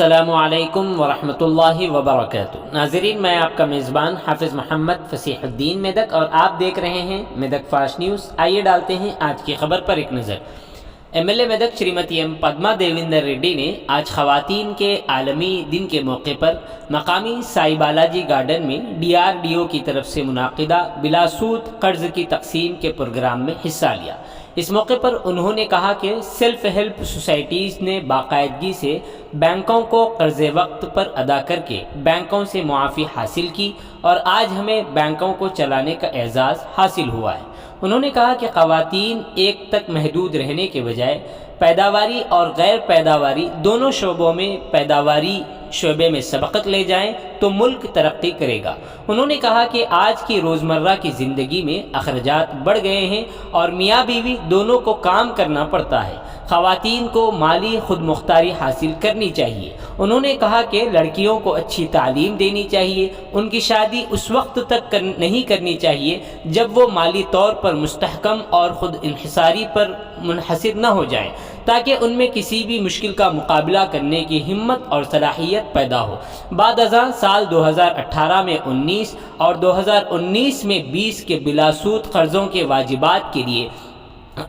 अस्सलामुअलैकुम वरहमतुल्लाहि वबरकातुहू। नाज़रीन, मैं आपका मेज़बान हाफिज़ मोहम्मद फ़सीहुद्दीन मेदक और आप देख रहे हैं मेदक फास्ट न्यूज़। आइए डालते हैं आज की खबर पर एक नज़र। MLA मेदक श्रीमती एम पद्मा देवेंद्र रेड्डी ने आज ख़वातीन के आलमी दिन के मौके पर मकामी साई बालाजी गार्डन में DRDO की तरफ से मुनाकिदा बिलासूद कर्ज़ की तकसीम के प्रोग्राम में हिस्सा लिया। इस मौके पर उन्होंने कहा कि सेल्फ हेल्प सोसाइटीज़ ने बाकायदगी से बैंकों को कर्ज़ वक्त पर अदा करके बैंकों से मुआफ़ी हासिल की और आज हमें बैंकों को चलाने का एजाज़ हासिल हुआ है। उन्होंने कहा कि ख़वातीन एक तक महदूद रहने के बजाय पैदावारी और गैर पैदावारी दोनों शोबों में पैदावारी शोबे में सबकत ले जाएं तो मुल्क तरक्की करेगा। उन्होंने कहा कि आज की रोज़मर्रा की ज़िंदगी में अखराजात बढ़ गए हैं और मियाँ बीवी दोनों को काम करना पड़ता है। ख़वातीन को माली खुद मुख्तारी हासिल करनी चाहिए। उन्होंने कहा कि लड़कियों को अच्छी तालीम देनी चाहिए। उनकी शादी उस वक्त तक नहीं करनी चाहिए जब वो माली तौर पर मुस्तहकम और ख़ुद इन्हिसारी पर मुनहसिर न हो जाएं, ताकि उनमें किसी भी मुश्किल का मुकाबला करने की हिम्मत और सलाहियत पैदा हो। बाद अज़ां साल 2018 में 19 और 2019 में 20 के बिलासूद कर्ज़ों के वाजिबात के लिए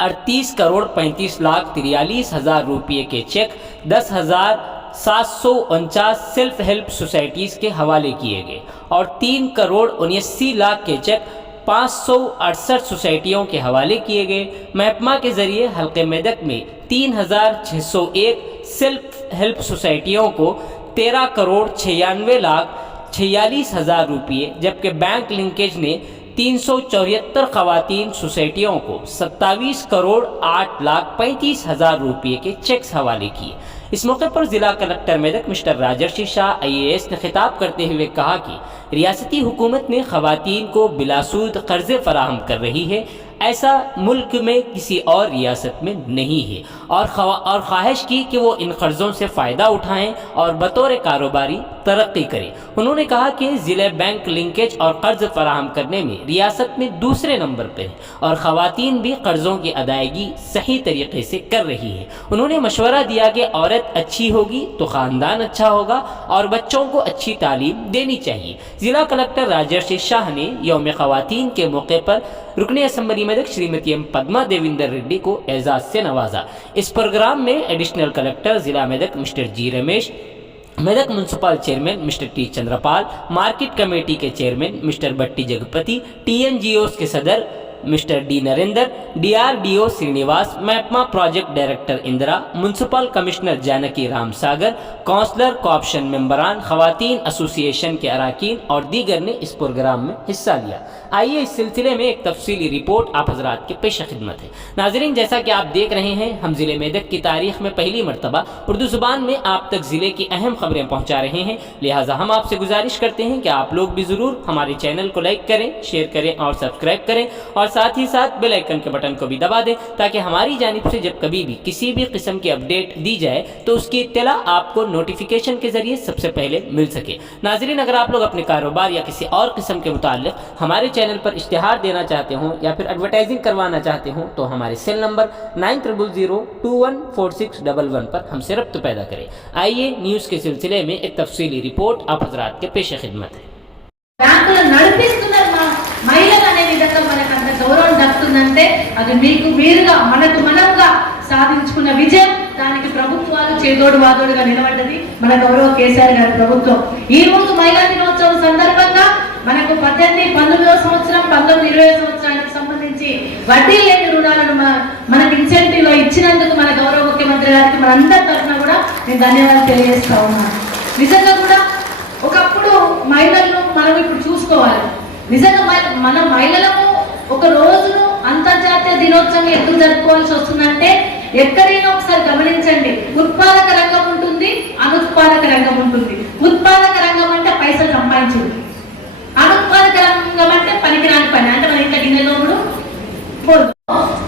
38,35,43,000 रुपये के चेक 10,749 सेल्फ हेल्प सोसाइटीज़ के हवाले किए गए और 3,79,00,000 के चेक 568 सोसाइटियों के हवाले किए गए। महकमा के ज़रिए हल्के मेदक में 3,601 सेल्फ हेल्प सोसाइटियों को 13,96,46,000 रुपये, जबकि बैंक लिंकेज ने 374 ख़वातीन सोसाइटियों को 27,08,35,000 रुपये के चेक्स हवाले किए। इस मौके पर ज़िला कलेक्टर मेदक मिस्टर राजर्षि शाह IAS ने खिताब करते हुए कहा कि रियासती हुकूमत ने ख़वातीन को बिलासूद कर्ज़े फराहम कर रही है। ऐसा मुल्क में किसी और रियासत में नहीं है और ख्वाहिश की कि वो इन कर्ज़ों से फ़ायदा उठाएं और बतौर कारोबारी तरक्की करें। उन्होंने कहा कि ज़िले बैंक लिंकेज और कर्ज़ फराहम करने में रियासत में दूसरे नंबर पर है और ख़वातीन भी कर्ज़ों की अदायगी सही तरीके से कर रही है। उन्होंने मशवरा दिया कि औरत अच्छी होगी तो ख़ानदान अच्छा होगा और बच्चों को अच्छी तालीम देनी चाहिए। ज़िला कलेक्टर राजर्षि शाह ने यौम ख़वातीन के मौके पर रुकने असम्बली मेदक श्रीमती एम पद्मा देवेंद्र रेड्डी को एजाज़ से नवाजा। इस प्रोग्राम में एडिशनल कलेक्टर ज़िला Medak Mr G Ramesh, Medak municipal chairman Mr T Chandrapal, market committee के chairman Mr Bhatti Jagapathi, TNGOs के सदर Mr D Narendra, DRDO Srinivas, महकमा project director Indira, municipal commissioner Janaki Ram Sagar, councillor co-option मेंबरान, ख़वातीन एसोसिएशन के अरकान और दीगर ने इस प्रोग्राम में हिस्सा लिया। आइए इस सिलसिले में एक तफसीली रिपोर्ट आप हजरात के पेश खिदमत है। नाज़रीन, जैसा कि आप देख रहे हैं, हम ज़िले मेदक की तारीख़ में पहली मरतबा उर्दू ज़ुबान में आप तक ज़िले की अहम खबरें पहुँचा रहे हैं। लिहाजा हम आपसे गुजारिश करते हैं कि आप लोग भी ज़रूर हमारे चैनल को लाइक करें, शेयर करें और सब्सक्राइब करें और साथ ही साथ बेल आइकन के बटन को भी दबा दें, ताकि हमारी जानिब से जब कभी भी किसी भी किस्म की अपडेट दी जाए तो उसकी इत्तला आपको नोटिफिकेशन के ज़रिए सबसे पहले मिल सके। नाज़रीन, अगर आप लोग अपने कारोबार या किसी और किस्म के मुताल्लिक़ हमारे चैनल पर इश्तिहार देना चाहते हों या फिर एडवर्टाइजिंग करवाना चाहते हों तो हमारे सेल नंबर 9000214611 पर हमसे रब्त पैदा करें। आइए न्यूज़ के सिलसिले में एक तफसीली रिपोर्ट आप हजरात के पेश खिदमत है। గౌరవం దక్కుతుందంటే అది మీకు మీరుగా మనకు మనంగా సాధించుకున్న విజయం. దానికి ప్రభుత్వాలు చేదోడు వాదోడుగా నిలబడ్డది మన గౌరవ కేసీఆర్ గారి ప్రభుత్వం. ఈ రోజు మహిళా దినోత్సవం సందర్భంగా మనకు 18, 19వ సంవత్సరం, 19, 20వ సంవత్సరానికి సంబంధించి వడ్డీ లేని రుణాలను మనకి ఇన్సెంటివ్ లో ఇచ్చినందుకు మన గౌరవ ముఖ్యమంత్రి గారికి మనందరి తరఫున కూడా నేను ధన్యవాదాలు తెలియజేస్తా ఉన్నాను. నిజంగా కూడా ఒకప్పుడు మహిళలను మనం ఇప్పుడు చూసుకోవాలి. నిజంగా మన మహిళలకు ఒక రోజును అంతర్జాతీయ దినోత్సవం ఎందుకు జరుపుకోవాల్సి వస్తుందంటే, ఎక్కడైనా ఒకసారి గమనించండి, ఉత్పాదక రంగం ఉంటుంది, అనుత్పాదక రంగం ఉంటుంది. ఉత్పాదక రంగం అంటే పైసలు సంపాదించుడు, అనుత్పాదక రంగం అంటే పనికిరాని పని, అంటే మన ఇంట్లో గిన్నెలో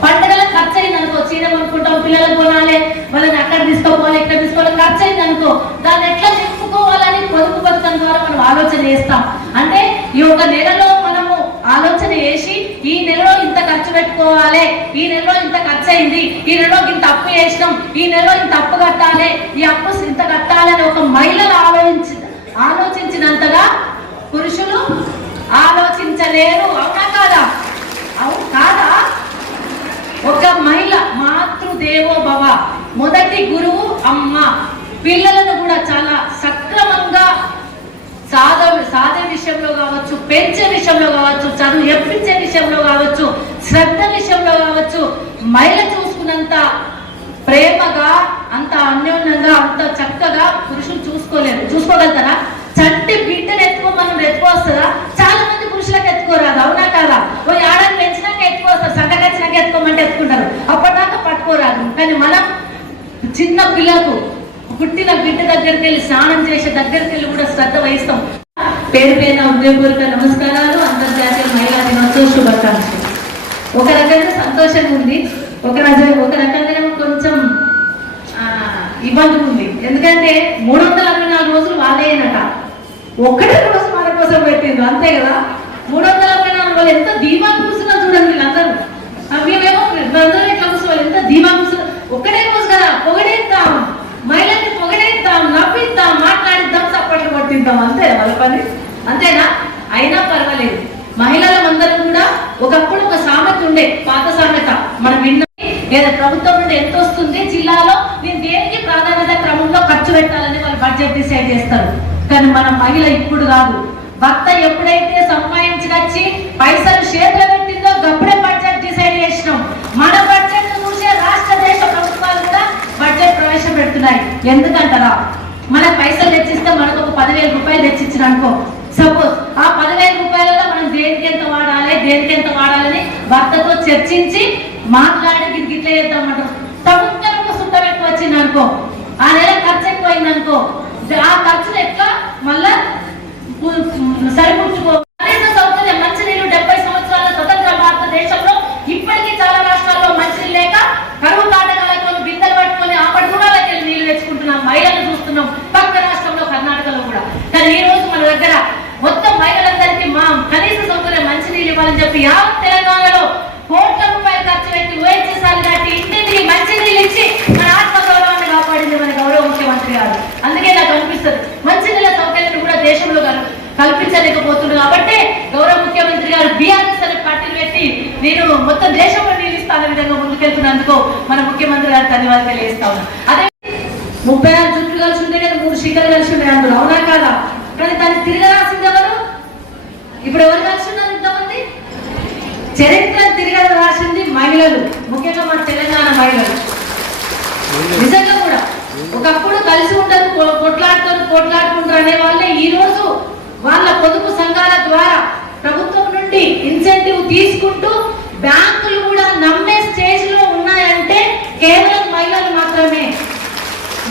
పండుగలకు ఖర్చు అయింది అనుకో, చీర కొనుక్కుంటాం, పిల్లలకు కొనాలి, వాళ్ళని అక్కడ తీసుకోవాలి, ఇక్కడ తీసుకోవాలి, ఖర్చు అయింది అనుకో, దాన్ని ఎట్లా చెప్పుకోవాలని పొదుపు పథకం ద్వారా మనం ఆలోచన చేస్తాం. అంటే ఈ ఒక నెలలో మనము ఆలోచన చేసి ఈ నెలలో ఇంత ఖర్చు పెట్టుకోవాలి చెప్పుకోవాలి. ఈ నెలలో ఇంత ఖర్చు అయింది, ఈ నెలలో ఇంత అప్పు చేసినాం, ఈ నెలలో ఇంత అప్పు కట్టాలి, ఈ అప్పు ఇంత కట్టాలని ఒక మహిళలు ఆలోచించినంతగా పురుషులు ఆలోచించలేరు. అవునా కాదా? అవును కాదా? ఒక మహిళ మాతృదేవో భవ, మొదటి గురువు అమ్మ. పిల్లలను కూడా చాలా సక్రమంగా సాధే విషయంలో కావచ్చు, పెంచే విషయంలో కావచ్చు, చదువు ఎప్పించే విషయంలో కావచ్చు, శ్రద్ధ విషయంలో కావచ్చు, మహిళ చూసుకున్నంత ప్రేమగా, అంత అన్యోన్యంగా, అంత చక్కగా పురుషులు చూసుకోగలుగుతారా? చంటి బిడ్డను మనం ఎత్తుకొస్తుందా? చాలా మంది పురుషులకు ఎత్తుకోరాదు. అవునా కాదా? ఓ ఆడని పెంచినాక ఎత్తుకొస్తారు, సంగతి వచ్చినాక ఎత్తుకోమంటే ఎత్తుకుంటారు, అప్పటిదాకా పట్టుకోరాదు. కానీ మనం చిన్న పిల్లకు పుట్టిన బిడ్డ దగ్గరికి వెళ్ళి, స్నానం చేసే దగ్గరికి వెళ్ళి కూడా శ్రద్ధ వహిస్తాం. పేరు పేరున హృదయపూర్వక నమస్కారాలు. అంతర్జాతీయ మహిళా దినోత్సవ శుభాకాంక్షలు. ఒక రకంగా సంతోషంగా ఉంది, ఒక రకంగా కొంచెం ఇబ్బంది ఉంది. ఎందుకంటే 364 రోజులు వాళ్ళేనట, ఒక్కటే రోజు మన కోసం పెట్టిండ్రు, అంతే కదా. 364 రోజులు ఎంత ధీమా కూర్చున్నా చూడండి వీళ్ళందరూ. మేమేమో అందరూ ఎట్లా కూర్చోవాలి, ఎంత ధీమా కూర్చున్నా. ఒక్కటే రోజు కదా, పొగడేద్దాం, మహిళల్ని పొగడేద్దాం, నవ్విద్దాం, మాట్లాడిద్దాం, చప్పట్లు కొట్టిద్దాం, అంతే వాళ్ళ పని. అంతేనా? అయినా పర్వాలేదు. మహిళలందరూ కూడా ఒకప్పుడు ఒక సామెత ఉండే, పాత సామెత మనం విన్న, లేదా ప్రభుత్వం నుండి ఎంత వస్తుంది జిల్లాలో, నేను దేనికి ప్రాధాన్యత క్రమంలో ఖర్చు పెట్టాలని వాళ్ళు బడ్జెట్ డిసైడ్ చేస్తారు. కానీ మన మహిళ ఇప్పుడు కాదు, భర్త ఎప్పుడైతే సంపాదించి పైసలు చేతిలో పెట్టిందో అప్పుడే బడ్జెట్ డిసైడ్ చేసినాం. మన బడ్జెట్ చూసే రాష్ట్ర దేశ ప్రభుత్వాలు కూడా బడ్జెట్ ప్రవేశపెడుతున్నాయి. ఎందుకంటారా? మన పైసలు తెచ్చిస్తే మనకు ఒక 10,000 రూపాయలు తెచ్చిచ్చిన అనుకో, సపోజ్ ఆ 10,000 రూపాయలలో మనం దేనికి ఎంత వాడాలని భర్తతో చర్చించి మాట్లాడి గిట్ల చేద్దామంటారు. ప్రభుత్వం ఒక సుట్టం ఎక్కువ వచ్చింది అనుకో, ఆ నెల ఖర్చు ఎక్కువైంది అనుకో, ఆ ఖర్చులు ఎట్లా మళ్ళా సరిపుచ్చుకో. సౌకర్యం మంచినీళ్ళు 70 సంవత్సరాల స్వతంత్ర భారతదేశంలో ఇప్పటికీ చాలా రాష్ట్రాల్లో మంచినీళ్ళు లేక కరువు కాటకాలతో బిందెలు పట్టుకొని ఆ పట్టుదలకి వెళ్ళి నీళ్లు తెచ్చుకుంటున్నాం. మహిళలు చూస్తున్నాం పక్క రాష్ట్రంలో, కర్ణాటకలో కూడా. కానీ ఈ రోజు మన దగ్గర మొత్తం మహిళలందరికీ మా కనీస సౌకర్యం మంచినీళ్ళు ఇవ్వాలని చెప్పి యావత్ తెలంగాణలో కోట్ల రూపాయలు ఖర్చు పెట్టి ఓఎస్ఎస్ఆర్ కట్టి ఇంటికి మంచినీళ్ళు ఇచ్చి మన ఆత్మగౌరవాన్ని కాపాడింది మన గౌరవ ముఖ్యమంత్రి గారు. అందుకే నాకు అనిపిస్తుంది మంచినీళ్ళ సౌకర్యాన్ని కూడా దేశంలో కల్పించలేకపోతుంది. కాబట్టి గౌరవ ముఖ్యమంత్రి గారు బీఆర్ఎస్ అనే పార్టీని పెట్టి నేను మొత్తం దేశంలో నీళ్ళు ఇస్తాన విధంగా ముందుకెళ్తున్నందుకు మన ముఖ్యమంత్రి గారు ధన్యవాదాలు తెలియజేస్తా ఉన్నాను. అదే 36 జుట్లు కలిసి ఉంటే కదా 3 శిఖలు కలిసి ఉన్నాయి అందులో, అవునా కాదా? కానీ దాన్ని తిరగరాసింది ఎవరు? ఇప్పుడు ఎవరు కలిసి ఉన్నారు? ఇంతమంది చరిత్ర తిరగ రాసింది మహిళలు, ముఖ్యంగా మన తెలంగాణ మహిళలు. నిజంగా కూడా ఒకప్పుడు కలిసి ఉంటారు, కొట్లాడుకుంటారు అనే వాళ్ళే ఈ రోజు వాళ్ళ పొదుపు సంఘాల ద్వారా ప్రభుత్వం నుండి ఇన్సెంటివ్ తీసుకుంటూ బ్యాంకులు కూడా నమ్మే స్టేజ్ లో ఉన్నాయంటే కేవలం మహిళలు మాత్రమే.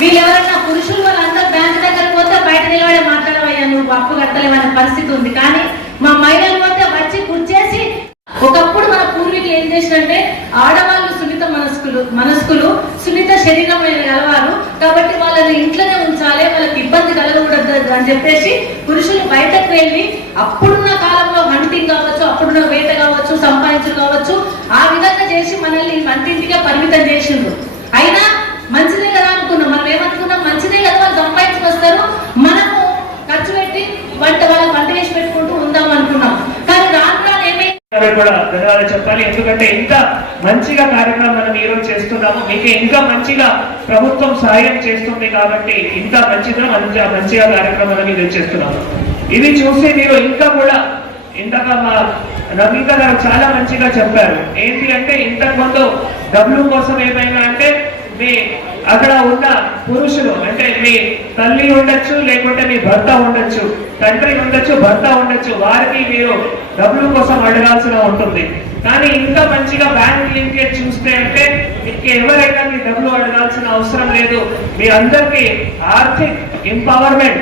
వీళ్ళెవరన్నా పురుషులు వాళ్ళందరూ బ్యాంకు దగ్గరకు పోతే బయట నిలబడే మాట్లాడవయ్యా నువ్వు అప్పు కట్టలేవనే పరిస్థితి ఉంది. కానీ మా మహిళలు పోతే వచ్చి కూర్చేసి, ఒకప్పుడు మన పూర్వీకులు ఏం చేసినంటే ఆడవాళ్ళు సున్నిత మనస్కులు సున్నిత శరీరమైన గలవారు కాబట్టి వాళ్ళని ఇంట్లోనే ఉంచాలి, వాళ్ళకి ఇబ్బంది కలగకూడదు అని చెప్పేసి పురుషులు బయటకు వెళ్ళి అప్పుడున్న కాలంలో హంటింగ్ కావచ్చు, అప్పుడున్న వేట కావచ్చు, సంపాదించడం కావచ్చు, ఆ విధంగా చేసి మనల్ని వంటింటిగా పరిమితం చేసిండ్రు. అయినా మంచిదే కదా అనుకున్నాం. మనం ఏమనుకున్నాం? మంచిదే కదా, వాళ్ళు సంపాదించుకు వస్తారు, మనము ఖర్చు పెట్టి వాళ్ళకి వంట చేసి పెట్టుకుంటూ ఉందాం అనుకున్నాం. కానీ రాను కూడా ధన్యవాదాలు చెప్పాలి. ఎందుకంటే ఇంత మంచిగా కార్యక్రమం మనం ఈ రోజు చేస్తున్నాము, మీకు ఇంకా మంచిగా ప్రభుత్వం సహాయం చేస్తుంది కాబట్టి ఇంత మంచిగా కార్యక్రమం మనం ఇది చేస్తున్నాము. ఇది చూసి మీరు ఇంకా కూడా ఇంతగా మా నవీక గారు చాలా మంచిగా చెప్పారు. ఏంటి అంటే ఇంతకు ముందు డబ్బులు కోసం ఏమైనా అంటే మీ అక్కడ ఉన్న పురుషులు అంటే మీ తల్లి ఉండొచ్చు, లేకుంటే మీ భర్త ఉండొచ్చు, తండ్రి ఉండొచ్చు, భర్త ఉండొచ్చు, వారికి మీరు డబ్బుల కోసం అడగాల్సిన ఉంటుంది. కానీ ఇంకా మంచిగా బ్యాంక్ లింకేజ్ చూస్తే అంటే మీకు ఎవరైనా మీ డబ్బులు అడగాల్సిన అవసరం లేదు. మీ అందరికీ ఆర్థిక్ ఎంపవర్మెంట్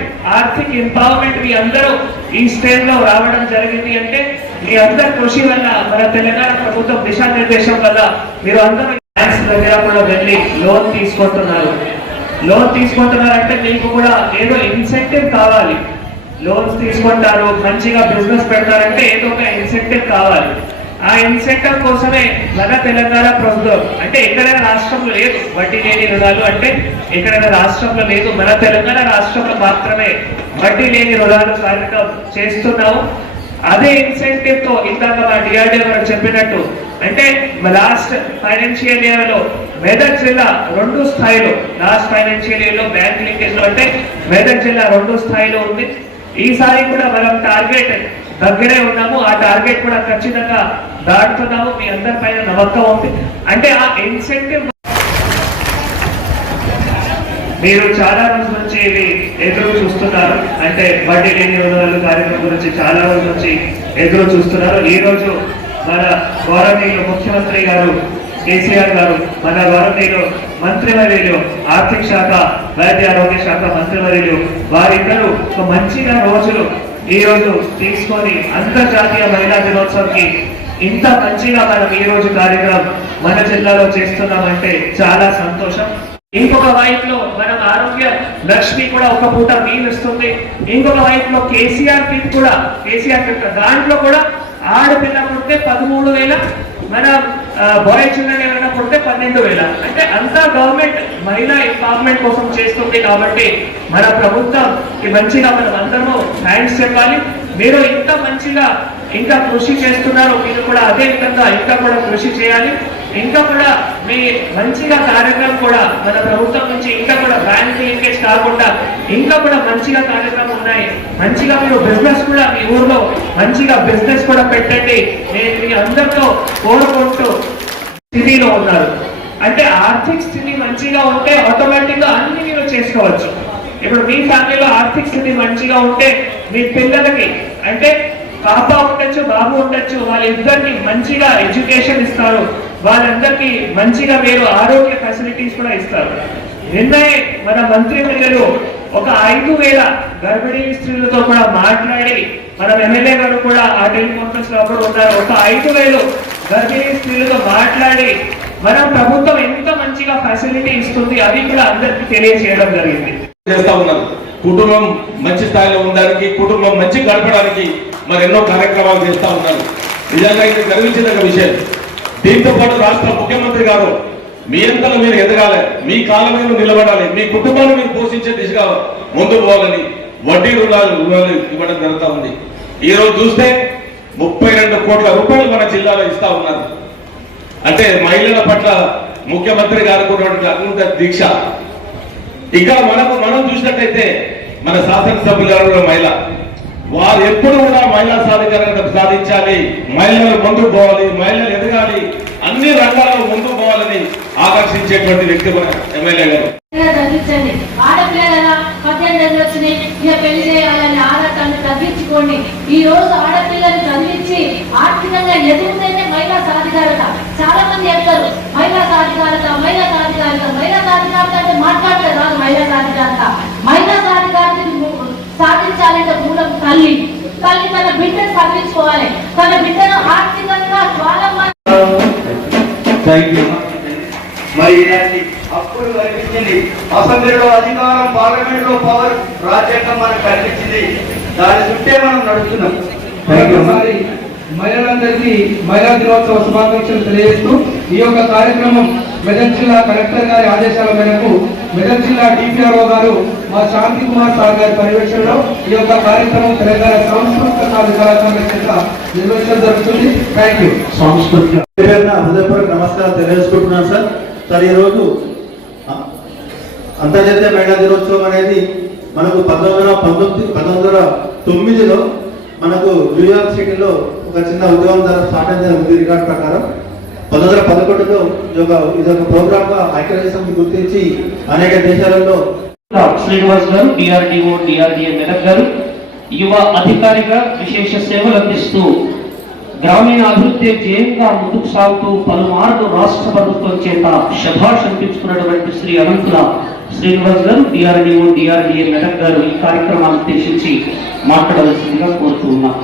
మీ అందరూ ఈ స్టేజ్ లో రావడం జరిగింది. అంటే మీ అందరి కృషి వల్ల, మన తెలంగాణ ప్రభుత్వం దిశానిర్దేశం వల్ల మీరు అందరూ బ్యాంక్స్ దగ్గర కూడా వెళ్ళి లోన్ తీసుకుంటున్నారు అంటే మీకు కూడా ఏదో ఇన్సెంటివ్ కావాలి. లోన్స్ తీసుకుంటారు, మంచిగా బిజినెస్ పెడతారంటే ఏదో ఒక ఇన్సెంటివ్ కావాలి. ఆ ఇన్సెంటివ్ కోసమే మన తెలంగాణ ప్రభుత్వం అంటే ఎక్కడైనా రాష్ట్రంలో లేదు వడ్డీ లేని రుణాలు అంటే ఎక్కడైనా రాష్ట్రంలో లేదు, మన తెలంగాణ రాష్ట్రంలో మాత్రమే వడ్డీ లేని రుణాలు కార్యక్రమం చేస్తున్నాము. అదే ఇన్సెంటివ్ తో ఇందాక మా డిఆర్డీఓ గారు చెప్పినట్టు అంటే లాస్ట్ ఫైనాన్షియల్ ఇయర్ లో మెదక్ జిల్లా 2 స్థాయిలో లాస్ట్ ఫైనాన్షియల్ ఇయర్ లో బ్యాంక్ లింకేజ్ లో అంటే మెదక్ జిల్లా 2 స్థాయిలో ఉంది. ఈసారి కూడా మనం టార్గెట్ దగ్గరే ఉన్నాము, ఆ టార్గెట్ కూడా ఖచ్చితంగా దాటుతున్నాము. మీ అందరి పైన నమ్మకం ఉంది. అంటే ఆ ఇన్సెంటివ్ మీరు చాలా రోజుల నుంచి ఇది ఎదురు చూస్తున్నారు, అంటే వడ్డీ లేని రుణాలు కార్యక్రమం గురించి చాలా రోజుల నుంచి ఎదురు చూస్తున్నారు. ఈ రోజు మన గౌరవనీయులు ముఖ్యమంత్రి గారు కేసీఆర్ గారు, మన గౌరవనీయులు మంత్రివర్యులు ఆర్థిక శాఖ వైద్య ఆరోగ్య శాఖ మంత్రివర్యులు వారిద్దరూ ఒక మంచిగా రోజులు ఈ రోజు తీసుకొని అంతర్జాతీయ మహిళా దినోత్సవంకి ఇంత మంచిగా మనం ఈ రోజు కార్యక్రమం మన జిల్లాలో చేస్తున్నామంటే చాలా సంతోషం. ఇంకొక వైపులో మనం ఆరోగ్య లక్ష్మి కూడా ఒక పూట మీల్ ఇస్తుంది. ఇంకొక వైపులో కేసీఆర్ కిట్ దాంట్లో కూడా ఆడపిల్ల పుడితే 13,000, మన బాయ్ చిల్డ్రన్ ఏమైనా పుడితే 12,000. అంటే అంతా గవర్నమెంట్ మహిళా ఎంపవర్మెంట్ కోసం చేస్తుంది. కాబట్టి మన ప్రభుత్వంకి మంచిగా మనం అందరము థ్యాంక్స్ చెప్పాలి. మీరు ఇంత మంచిగా ఇంకా కృషి చేస్తున్నారు, మీరు కూడా అదే విధంగా ఇంకా కూడా కృషి చేయాలి. ఇంకా కూడా మీ మంచిగా కార్యక్రమం కూడా మన ప్రభుత్వం నుంచి ఇంకా కూడా బ్యాంక్ లింకేజ్ కాకుండా ఇంకా కూడా మంచిగా కార్యక్రమం ఉన్నాయి. మంచిగా మీరు బిజినెస్ కూడా మీ ఊర్లో మంచిగా బిజినెస్ కూడా పెట్టండి. నేను మీ అందరితో కోరుకుంటూ స్థితిలో ఉన్నారు. అంటే ఆర్థిక స్థితి మంచిగా ఉంటే ఆటోమేటిక్ గా అన్ని మీరు చేసుకోవచ్చు. ఇప్పుడు మీ ఫ్యామిలీలో ఆర్థిక స్థితి మంచిగా ఉంటే మీ పిల్లలకి అంటే పాప ఉండొచ్చు బాబు ఉండొచ్చు, వాళ్ళిద్దరికి మంచిగా ఎడ్యుకేషన్ ఇస్తారు, వాళ్ళందరికీ మంచిగా మీరు ఆరోగ్య ఫెసిలిటీస్ కూడా ఇస్తారు. నిన్నే మన మంత్రి వర్యులు ఒక 5,000 గర్భిణీ స్త్రీలతో కూడా మాట్లాడి, మన ఎమ్మెల్యే గారు కూడా ఆ టెలికాన్ఫరెన్స్ లో అప్పుడు ఉన్నారు, ఒక 5,000 గర్భిణీ స్త్రీలతో మాట్లాడి మన ప్రభుత్వం ఎంత మంచిగా ఫెసిలిటీ ఇస్తుంది అది కూడా అందరికీ తెలియజేయడం జరిగింది. చేస్తా ఉన్నారు. కుటుంబం మంచి స్థాయిలో ఉండడానికి, కుటుంబం మంచి గడపడానికి మరి ఎన్నో కార్యక్రమాలు చేస్తా ఉన్నారు. నిజంగా ఇది గర్వించదగ్గ విషయం. దీంతో పాటు రాష్ట్ర ముఖ్యమంత్రి గారు మీ అంతలో మీరు ఎదగాలి, మీ కాలం మీద నిలబడాలి, మీ కుటుంబాన్ని మీరు పోషించే దిశగా ముందుకు పోవాలని వడ్డీ రుణాలు ఇవ్వడం జరుగుతూ ఉంది. ఈ రోజు చూస్తే 32 కోట్ల రూపాయలు మన జిల్లాలో ఇస్తా ఉన్నారు. అంటే మహిళల పట్ల ముఖ్యమంత్రి గారు అత్యంత దీక్ష. ఇక్కడ మనం చూసినట్టయితే మన శాసనసభ్యులు మహిళ, వారు ఎప్పుడు కూడా మహిళా సాధికారత సాధించాలి, మహిళలు ముందుకు పోవాలి, మహిళలు ఎదగాలి, అన్ని రంగాల్లో ముందుకు పోవాలని ఆకర్షించేటువంటి వ్యక్తి మన ఎమ్మెల్యే గారు. ఆడపిల్లల 18 వచ్చినాయి, ఇక పెళ్లి చేయాలని ఆరాటాన్ని తగ్గించుకోండి. ఈ రోజు ఆడపిల్లల్ని చదివించి ఆర్థికంగా ఎదుగుతేనే మహిళా సాధికారత. చాలా మంది చెప్తారు మహిళా సాధికారత మహిళా సాధికారత మహిళా సాధికారత అంటే మాట్లాడతారు రాదు. మహిళా సాధికారత సాధించాలంటే మూలం తల్లి తన బిడ్డను చదివించుకోవాలి, తన బిడ్డను ఆర్థికంగా మరి ఇలాంటి అప్పుడు కల్పించింది అసెంబ్లీలో అధికారం, పార్లమెంట్ లో పవర్, రాజ్యాంగం మనకు కల్పించింది. దాని చుట్టే మనం నడుస్తున్నాం. మహిళలందరికీ మహిళా దినోత్సవ శుభాకాంక్షలు తెలియజేస్తూ ఈ యొక్క కార్యక్రమం మెదక్ జిల్లా కలెక్టర్ గారి ఆదేశాల మేరకు మెదక్ జిల్లా డిపిఆర్ఓ గారు మా శాంతి కుమార్ సార్ గారి పర్యవేక్షణలో ఈ యొక్క కార్యక్రమం తెలంగాణ సాంస్కృతిక కళాకారుల చేత నిర్వహించడం జరుగుతుంది. Thank you. హృదయపూర్వక నమస్కారం తెలియజేసుకుంటున్నాను సార్. ఈ రోజు అంతర్జాతీయ మహిళా దినోత్సవం అనేది మనకు 1909లో మనకు న్యూయార్క్ సిటీలో ఒక చిన్న ఉద్యమం ద్వారా స్టార్ట్ అయింది. రికార్డ్ ప్రకారం 1911లో ఇదొక ప్రోగ్రామ్ గా ఐక్యరాజ్యసమితి గుర్తించి అనేక దేశాలలో శ్రీనివాస్ గారు డిఆర్డిఓ డిఆర్డిఏ మెదక్ గారు యువ అధికారిగా విశేష సేవలు అందిస్తూ గ్రామీణ అభివృద్ధి ధ్యేయంగా ముందుకు సాగుతూ పలుమార్లు రాష్ట్ర ప్రభుత్వం చేత శభాష్ అనిపించుకున్నటువంటి శ్రీ అనంతుల శ్రీనివాస్ గారు డిఆర్డిఓ డిఆర్డిఏ మెదక్ గారు ఈ కార్యక్రమాన్ని ఉద్దేశించి మాట్లాడవలసిందిగా కోరుతూ ఉన్నారు.